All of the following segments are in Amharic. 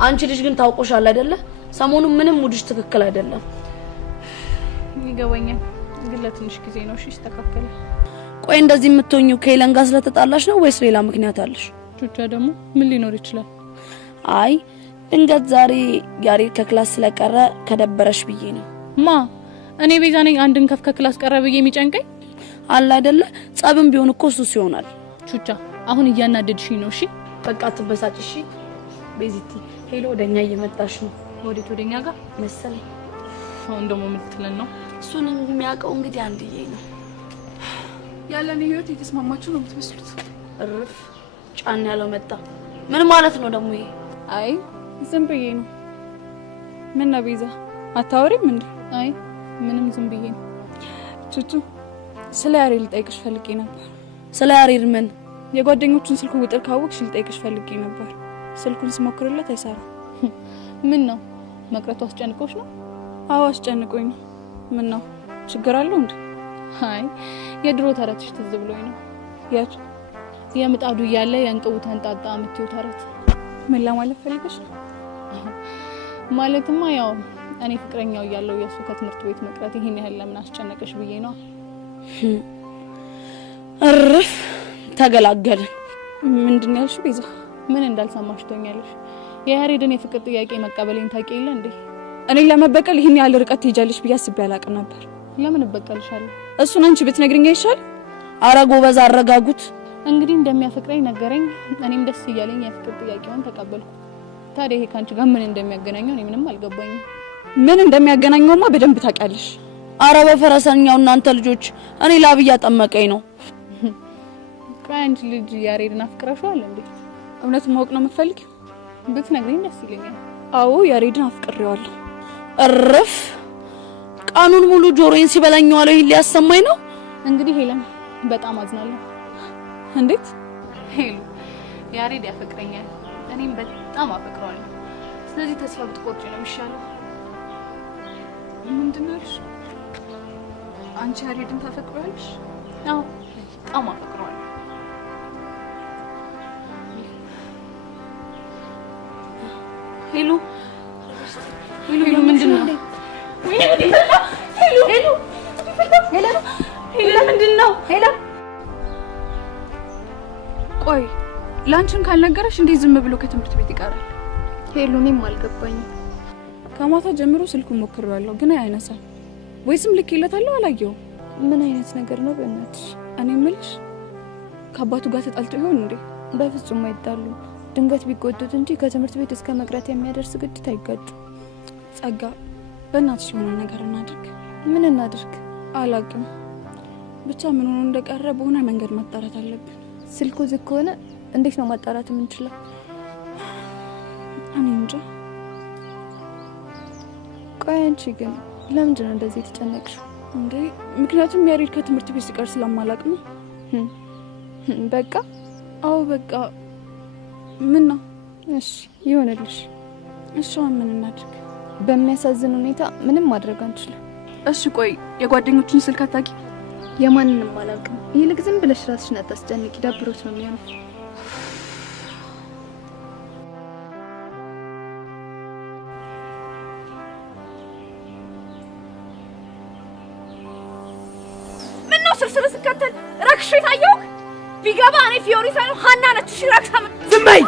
አንቺ ልጅ ግን ታውቆሻል አይደለ? ሰሞኑን ምንም ሙድሽ ትክክል አይደለም። ይገባኛል ግን ለትንሽ ጊዜ ነው እሺ ተካከለ። ቆይ እንደዚህ የምትሆኚው ከሄለን ጋር ስለተጣላሽ ነው ወይስ ሌላ ምክንያት አለሽ? ቹቻ ደግሞ ምን ሊኖር ይችላል? አይ ድንገት ዛሬ ያሬድ ከክላስ ስለቀረ ከደበረሽ ብዬ ነው። ማ እኔ ቤዛ ነኝ አንድን ከፍ ከክላስ ቀረ ብዬ የሚጨንቀኝ አለ አይደለ? ጸብም ቢሆን እኮ እሱስ ይሆናል። ቹቻ አሁን እያናደድሽኝ ነው። እሺ በቃ አትበሳጭ እሺ። ቤዚቲ ሄሎ ወደኛ እየመጣሽ ነው። ወዴት? ወደኛ ጋር መሰለኝ። አሁን ደግሞ ምን ትለን ነው? እሱን የሚያውቀው እንግዲህ አንድዬ ነው። ያለን ህይወት የተስማማችሁ ነው የምትመስሉት። እርፍ ጫን ያለው መጣ። ምን ማለት ነው ደግሞ ይሄ? አይ ዝም ብዬ ነው። ምን ነው ቤዛ አታወሪም እንዴ? አይ ምንም ዝም ብዬ ነው። ቹቹ ስለ ያሬድ ልጠይቅሽ ፈልጌ ነበር። ስለ ያሬድ ምን? የጓደኞቹን ስልክ ቁጥር ካወቅሽ ልጠይቅሽ ፈልጌ ነበር። ስልኩን ስሞክርለት አይሰራም። ምን ነው መቅረቱ አስጨንቆሽ ነው? አዎ አስጨንቆኝ ነው። ምን ነው ችግር አለው እንዴ? አይ የድሮ ተረትሽ ትዝ ብሎኝ ነው። የቱ? የምጣዱ እያለ የእንቅቡ ተንጣጣ የምትይው ተረት። ምን ለማለት ፈልገሽ ነው? ማለትማ ያው እኔ ፍቅረኛው እያለው የሱ ከትምህርት ቤት መቅረት ይሄን ያህል ለምን አስጨነቀሽ ብዬ ነው። እርፍ ተገላገልን። ምንድን ነው ያልሽው ቤዛ? ምን እንዳልሰማሽ ትሆኛለሽ? የያሬድን የፍቅር ጥያቄ መቀበሌን ታውቂ የለ እንዴ? እኔ ለመበቀል ይሄን ያህል ርቀት ትሄጃለሽ ብዬ አስቤ አላውቅም ነበር። ለምን እበቀልሻለሁ? እሱን አንቺ ብትነግሪኝ አይሻል? አረ ጎበዝ አረጋጉት። እንግዲህ እንደሚያፈቅረኝ ነገረኝ። እኔም ደስ እያለኝ የፍቅር ጥያቄውን ተቀበልኩ። ታዲያ ይሄ ካንቺ ጋር ምን እንደሚያገናኘው እኔ ምንም አልገባኝም። ምን እንደሚያገናኘውማ በደንብ ታውቂያለሽ። አረ በፈረሰኛው እናንተ ልጆች እኔ ላብያ ጠመቀኝ ነው። ቆይ አንቺ ልጅ ያሬድን አፍቅረሽዋል እንዴ? እውነት ማወቅ ነው የምትፈልጊው? ብትነግሪኝ ደስ ይለኛል። አዎ ያሬድን አፍቅሬዋለሁ። እርፍ ቃኑን ሙሉ ጆሮዬን ሲበላኝ ዋለው። ይሄን ሊያሰማኝ ነው። እንግዲህ ሄለን በጣም አዝናለሁ። እንዴት? ሄሉ ያሬድ ያፈቅረኛል፣ እኔም በጣም አፈቅረዋለሁ። ስለዚህ ተስፋ ብትቆርጪ ነው የሚሻለው። ምንድን ነው ያልሽው? አንቺ ያሬድን ታፈቅሪዋለሽ? አዎ በጣም አፈቅረዋለሁ። ሄሉ ሄሉ ምንድን ነው? ሄሉ ምንድን ነው? ሄሉ ቆይ ላንቺን ካልነገረሽ እንዴ ዝም ብሎ ከትምህርት ቤት ይቀራል? ሄሉ እኔም አልገባኝም። ከማታ ጀምሮ ስልኩን ሞክሬዋለሁ ግን አያነሳም። ወይስም ልኬለታለሁ አላየው። ምን አይነት ነገር ነው በእናትሽ? እኔ እምልሽ ከአባቱ ጋር ተጣልቶ ይሆን እንዴ? በፍጹም አይጣሉ። ድንገት ቢቆጡት እንጂ ከትምህርት ቤት እስከ መቅረት የሚያደርስ ግጭት አይጋጩ። ጸጋ በእናትሽ የሆነ ነገር እናድርግ። ምን እናድርግ? አላውቅም። ብቻ ምን ሆኖ እንደቀረ በሆነ መንገድ ማጣራት አለብን። ስልኩ ዝግ ከሆነ እንዴት ነው ማጣራት የምንችለው? እኔ እንጃ። ቆይ አንቺ ግን ለምንድን ነው እንደዚህ የተጨነቅሽው? እንዴ ምክንያቱም ያሬድ ከትምህርት ቤት ሲቀር ስለማላውቅ ነው። በቃ አዎ በቃ። ምን ነው? እሺ ይሆንልሽ። እሺ ምን እናድርግ? በሚያሳዝን ሁኔታ ምንም ማድረግ አንችልም። እሺ ቆይ የጓደኞችን ስልክ አታውቂ? የማንንም አላውቅም። ይልቅ ዝም ብለሽ ራስሽን አታስጨንቂ። ደብሮት ነው የሚሆነው። ምን ነው ስርስር ስከተል ረክሽ ታየው? ቢገባ እኔ ፊዮሪ ሳይሆን ሀና ነች። እሺ ረክሳ ዝም በይ።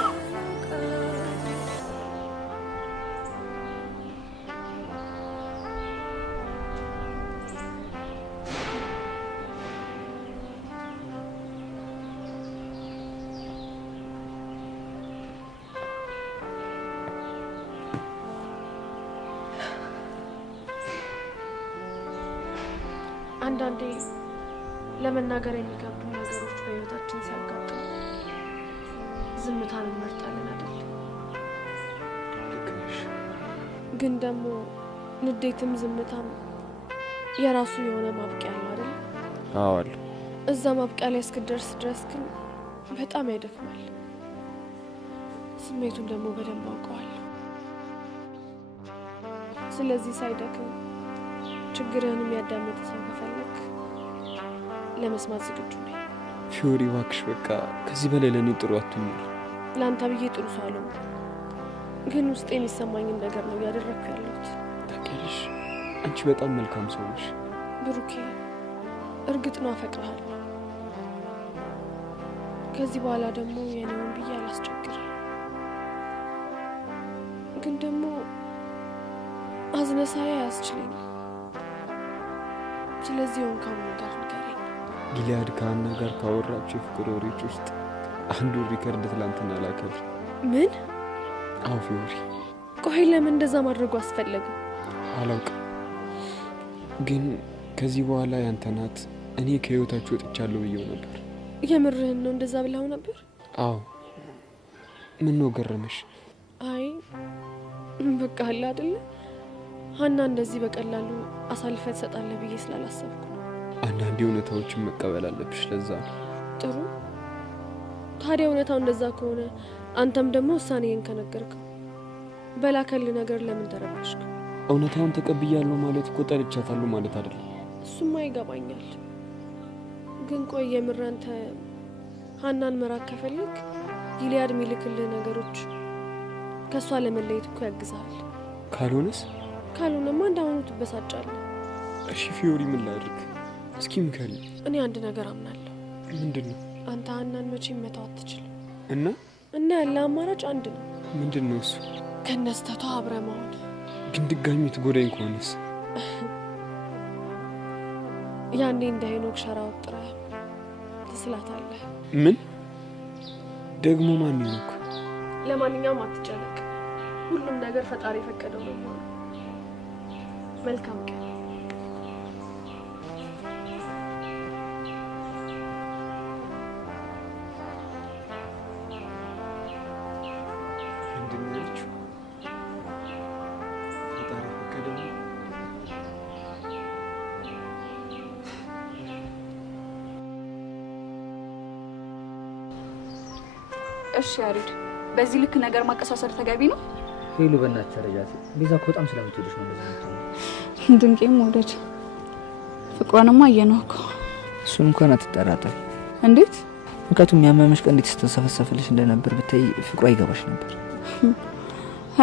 አንዳንዴ ለመናገር የሚከብዱ ነገሮች በህይወታችን ሲያጋጥሙ ዝምታን እንመርጣለን አይደል? ግን ደግሞ ንዴትም ዝምታም የራሱ የሆነ ማብቂያ አለው አይደል? አዎ አለ። እዛ ማብቂያ ላይ እስክደርስ ድረስ ግን በጣም ያደክማል። ስሜቱን ደግሞ በደንብ አውቀዋለሁ። ስለዚህ ሳይደክም ችግርህን የሚያዳምጥ ሰው ከፈለክ ለመስማት ዝግጁ ነኝ። ፊዮሪ እባክሽ በቃ ከዚህ በላይ ለኔ ጥሩ አትሁኝ። ላንተ ብዬ ጥሩ ሰው አለው። ግን ውስጥ የሚሰማኝ ነገር ነው ያደረኩ ያለሁት። ታውቂያለሽ አንቺ በጣም መልካም ሰው ነሽ ብሩኬ። እርግጥ ነው አፈቅርሃለሁ። ከዚህ በኋላ ደግሞ የኔውን ብዬ አላስቸግርም። ግን ደግሞ አዝነሳዬ አያስችለኝም። ስለዚህ ወንካም ነገር ንገረኝ። ጊልያድ ከሀና ጋር ካወራቸው የፍቅር ወሬዎች ውስጥ አንዱ ሪከርድ ትላንትና ላከል። ምን? አዎ ፊዮሪ። ቆይ ለምን እንደዛ ማድረጉ አስፈለገ? አላውቅም፣ ግን ከዚህ በኋላ ያንተ ናት፣ እኔ ከህይወታችሁ ወጥቻለሁ ብዬው ነበር። የምርህን ነው እንደዛ ብለው ነበር? አዎ። ምን ነው ገረመሽ? አይ በቃ አለ አይደል ሀና እንደዚህ በቀላሉ አሳልፈ ትሰጣለህ ብዬ ስላላሰብኩ። አንዳንዴ እውነታዎችን መቀበል አለብሽ። ለዛ ጥሩ። ታዲያ እውነታው እንደዛ ከሆነ አንተም ደግሞ ውሳኔን ከነገርከው በላከል ነገር ለምን ተረበሽክ? እውነታውን ተቀብያለሁ ማለት እኮ ጠልቻታለሁ ማለት አይደለም። እሱማ ይገባኛል። ግን ቆይ የምር አንተ ሀናን መራቅ ከፈለክ ጊልያድ የሚልክልህ ነገሮች ከሷ ለመለየት እኮ ያግዛል። ካልሆነማ እንዳሁኑ ትበሳጫለህ። እሺ ፊዮሪ ምን ላድርግ? እስኪ ምከሪ። እኔ አንድ ነገር አምናለሁ። ምንድነው? አንተ ሀናን መቼም መተው አትችልም። እና ያለ አማራጭ አንድ ነው። ምንድነው እሱ? ከነስተቷ አብረ መሆን። ግን ድጋሚ ትጎዳኝ ከሆነስ? ያኔ እንደ ሄኖክ ሸራ ወጥረህ ትስላታለህ። ምን ደግሞ? ማን ነው? ለማንኛውም አትጨነቅ። ሁሉም ነገር ፈጣሪ የፈቀደው ነው የሚሆነው። መልካም ቀን። እሺ ያሪድ፣ በዚህ ልክ ነገር ማቀሳሰር ተገቢ ነው? ሄሉ በእናትህ ተረጋጊ። ቤዛ እኮ በጣም ስለምትወድሽ ነው እንደዚህ የምትሆነው። ድንቄም ወደድ ፍቅሯንማ አየነው እኮ። እሱን እንኳን አትጠራጠሪ። እንዴት? ምክንያቱም ያመመሽ ቀን እንዴት ስትሰፈሰፍልሽ እንደነበር ብታይ ፍቅሯ ይገባሽ ነበር።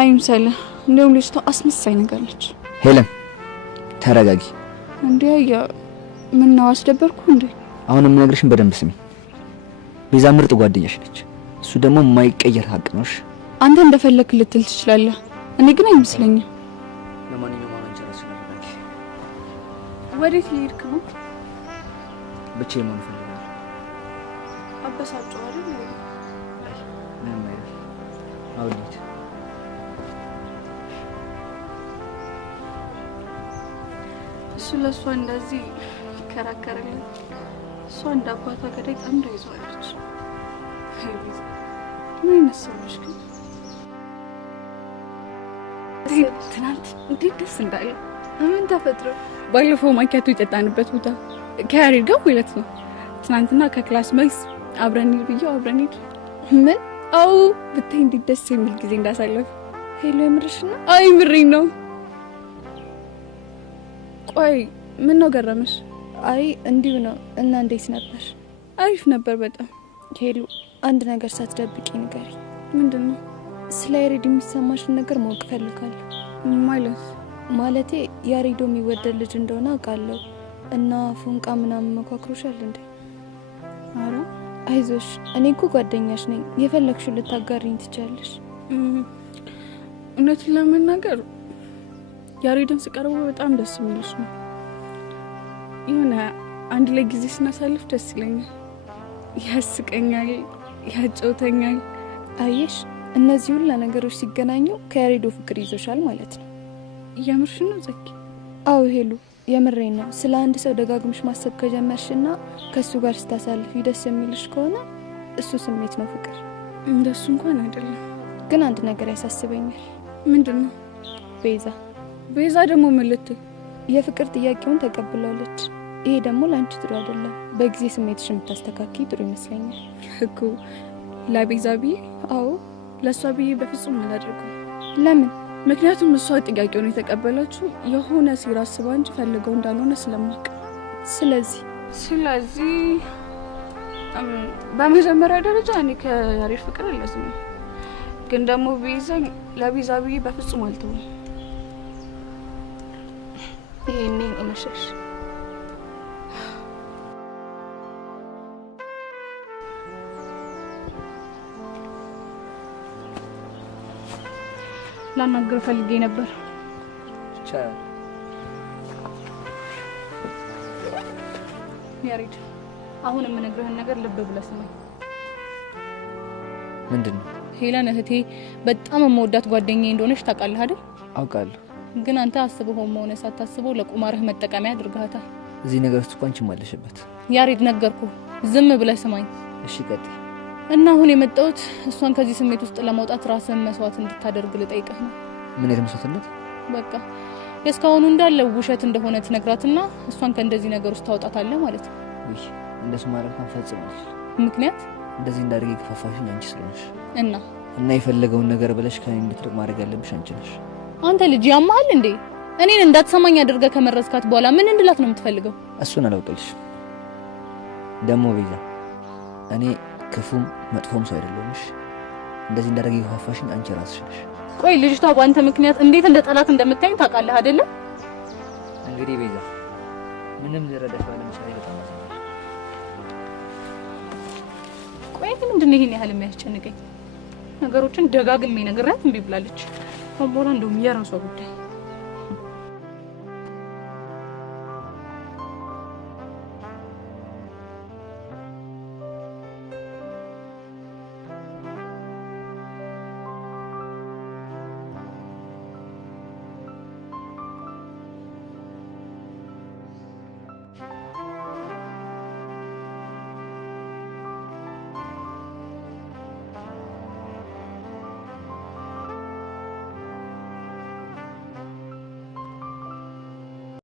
አይምሰለ እንደውም ልጅቷ አስመሳይ ነገር ነች። ሄለን ተረጋጊ። እንዴ ያ ምን ነው አስደበርኩ እንዴ? አሁንም ነገርሽን በደንብ ስሚ። ቤዛ ምርጥ ጓደኛሽ ነች። እሱ ደግሞ የማይቀየር ሀቅ ነው። አንተ እንደፈለክ ልትል ትችላለህ፣ እኔ ግን አይመስለኝም። ለማንኛውም አንቺ ራስሽ ተረጋጊ። ወዴት ልሄድክ ነው? ብቻዬን መሆን እፈልጋለሁ። አበሳጨው አይደል? ምንም አይደል። አውልት እሱ ለሷ እንደዚህ ይከራከርልኝ። እሷ እንደ አባቷ ገዳይ ጠምዳ ይዟለች። ምን ነሰውሽ ግን? ትናንት እንዴት ደስ እንዳለ። ምን ተፈጥሮ? ባለፈው ማኪያቶ የጠጣንበት ቦታ ከያሬድ ጋር ሁለት ነው። ትናንትና ከክላስ መልስ አብረን ሄድ ብዬው አብረን ሄድ። ምን? አው ብታይ እንዴት ደስ የሚል ጊዜ እንዳሳለፍ። ሄሎ የምርሽ ነው? አይ ምሬን ነው። ቆይ ምን ነው ገረመሽ? አይ እንዲሁ ነው። እና እንዴት ነበር? አሪፍ ነበር በጣም። ሄሎ አንድ ነገር ሳትደብቂ ንገሪ። ምንድነው? ስለ ያሬድ የሚሰማሽን ነገር ማወቅ ፈልጋለሁ። ማለቴ ያሬዶ የሚወደድ ልጅ እንደሆነ አውቃለሁ እና ፎንቃ ምናምን መኳክሮሻል እንዴ? አረ አይዞሽ፣ እኔ እኮ ጓደኛሽ ነኝ። የፈለግሽው ልታጋሪኝ ትችያለሽ። እውነቱን ለመናገር ያሬድን ስቀርበው በጣም ደስ የሚልሽ ነው። የሆነ አንድ ላይ ጊዜ ስናሳልፍ ደስ ይለኛል፣ ያስቀኛል፣ ያጫውተኛል። አየሽ፣ እነዚህ ሁሉ ነገሮች ሲገናኙ ከያሬዶ ፍቅር ይዞሻል ማለት ነው። የምርሽ ነው ዘኪ? አዎ ሄሉ፣ የምሬን ነው። ስለ አንድ ሰው ደጋግመሽ ማሰብ ከጀመርሽና ከሱ ጋር ስታሳልፊ ደስ የሚልሽ ከሆነ እሱ ስሜት ነው ፍቅር። እንደሱ እንኳን አይደለም፣ ግን አንድ ነገር ያሳስበኛል። ምንድነው? ቤዛ ደግሞ ምን ልትል? የፍቅር ጥያቄውን ተቀብላለች። ይሄ ደግሞ ላንቺ ጥሩ አይደለም። በጊዜ ስሜትሽን የምታስተካክይ ጥሩ ይመስለኛል እኮ። ለቤዛ ብዬ? አዎ ለሷ ብዬ በፍጹም አላደርገው። ለምን? ምክንያቱም እሷ ጥያቄውን የተቀበለችው የሆነ ሲራ አስባ እንጂ ፈልገው እንዳልሆነ ስለማውቅ። ስለዚህ በመጀመሪያ ደረጃ እኔ ከያሬድ ፍቅር አልያዝም። ግን ደግሞ ቢይዘኝ ለቤዛ ብዬ በፍጹም አልተውም። ይሄኔ ነው መሸሽ። ላናግር ፈልጌ ነበር። ያሬድ አሁን የምነግርህን ነገር ልብ ብለህ ስማኝ። ምንድነው? ሄለን እህቴ በጣም የምወዳት ጓደኛዬ እንደሆነች ታውቃለህ አይደል? አውቃለሁ። ግን አንተ አስበኸውም ሆነ ሳታስበው ለቁማርህ መጠቀሚያ አድርጋታል። እዚህ ነገር ውስጥ እንኳን ችማለሽበት። ያሬድ ነገርኩህ፣ ዝም ብለህ ስማኝ። እሺ ቀጥይ። እና አሁን የመጣሁት እሷን ከዚህ ስሜት ውስጥ ለማውጣት ራስህን መስዋዕት እንድታደርግ ልጠይቅህ ነው። ምን አይነት መስዋዕትነት? በቃ የስካሁኑ እንዳለ ውሸት እንደሆነ ትነግራትና እሷን ከእንደዚህ ነገር ውስጥ ታውጣታለህ ማለት ነው። ውይ እንደሱ ማለት ፈጽመሽ። ምክንያት እንደዚህ እንዳደርግ ከፋፋሽኝ አንቺ ስለሆንሽ እና የፈለገውን ነገር ብለሽ ከኔ እንድትርቅ ማድረግ ያለብሽ አንቺ ነሽ። አንተ ልጅ ያማል እንዴ? እኔን እንዳትሰማኝ አድርገህ ከመረስካት በኋላ ምን እንድላት ነው የምትፈልገው? እሱን አላውቅልሽ። ደሞ ቤዛ እኔ ክፉም መጥፎም ሰው አይደለሁምሽ። እንደዚህ እንዳደርግ ከፋፋሽኝ አንቺ ራስሽ ነሽ። ቆይ ልጅቷ በአንተ ምክንያት እንዴት እንደ ጠላት እንደምታይኝ ታውቃለህ አይደለ? እንግዲህ ቤዛ ምንም ልረዳሽ ባለመቻሌ በጣም አዝናለሁ። ቆይ ምንድነው ይሄን ያህል የሚያስጨንቀኝ? ነገሮችን ደጋግሜ ነግሬያት እምቢ ብላለች። ከሞላ እንደውም የራሷ ጉዳይ